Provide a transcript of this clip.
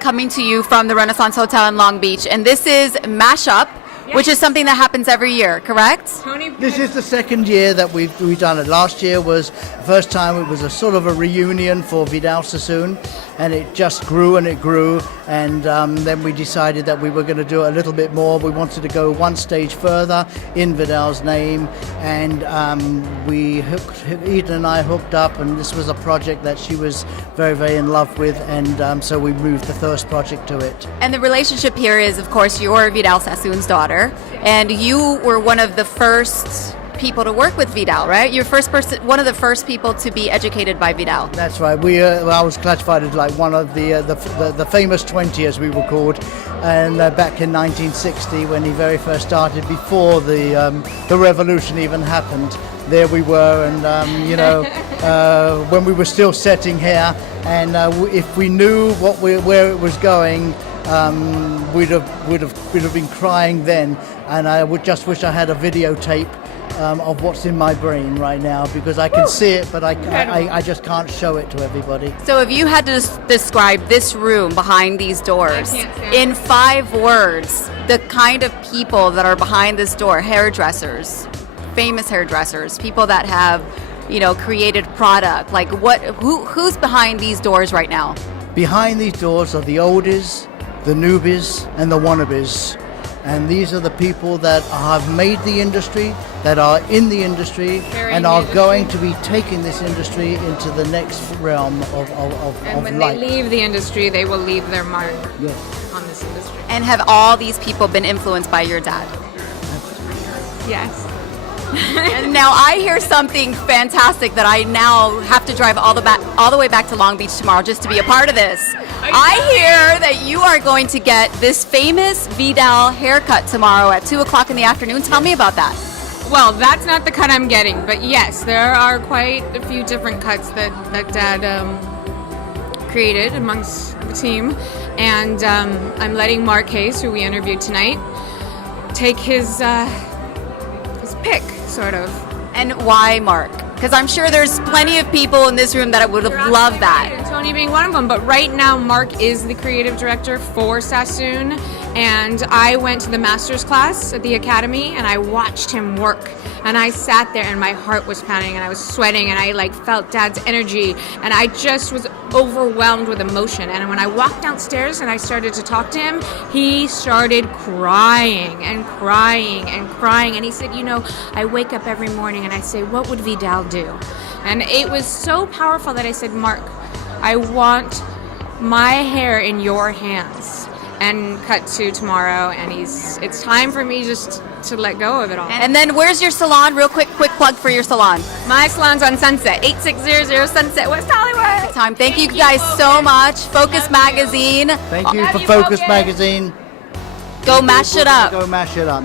coming to you from the Renaissance Hotel in Long Beach, and this is MashUP, which is something that happens every year, correct? This is the second year that we've done it. Last year was the first time. It was a sort of a reunion for Vidal Sassoon, and it just grew and it grew, and then we decided that we were going to do it a little bit more. We wanted to go one stage further in Vidal's name, and Eden and I hooked up, and this was a project that she was very, very in love with, and so we moved the first project to it. And the relationship here is, of course, you're Vidal Sassoon's daughter, and you were one of the first people to work with Vidal, right? You're one of the first people to be educated by Vidal. That's right. I was classified as like one of the famous 20, as we were called, and back in 1960 when he very first started, before the revolution even happened. There we were, and when we were still setting hair, and if we knew where it was going, we'd have been crying then. And I would just wish I had a videotape of what's in my brain right now, because I can see it, but I just can't show it to everybody. So if you had to describe this room behind these doors in 5 words, the kind of people that are behind this door: hairdressers, famous hairdressers, people that have, created product, like who's behind these doors right now? Behind these doors are the oldies, the newbies, and the wannabes. And these are the people that have made the industry, that are in the industry, and are going to be taking this industry into the next realm of And when light. they leave the industry, they will leave their mark on this industry. And have all these people been influenced by your dad? Yes. And now I hear something fantastic that I now have to drive all the way back to Long Beach tomorrow just to be a part of this. I hear that you are going to get this famous Vidal haircut tomorrow at 2 o'clock in the afternoon. Tell me about that. Well, that's not the cut I'm getting, but yes, there are quite a few different cuts that Dad created amongst the team, and I'm letting Mark Hayes, who we interviewed tonight, take his pick, sort of. And why Mark? Because I'm sure there's plenty of people in this room that would have loved that. And Tony being one of them. But right now, Mark is the creative director for Sassoon. And I went to the master's class at the academy and I watched him work. And I sat there and my heart was pounding and I was sweating and I felt Dad's energy. And I just was overwhelmed with emotion. And when I walked downstairs and I started to talk to him, he started crying and crying and crying. And he said, I wake up every morning and I say, what would Vidal do? And it was so powerful that I said, Mark, I want my hair in your hands. And cut to tomorrow, and it's time for me just to let go of it all. And then where's your salon? Real quick plug for your salon. My salon's on Sunset, 8600 Sunset, West Hollywood. Thank you guys so much. Focus Magazine. Thank you for Focus Magazine. Go mash it up. Go mash it up.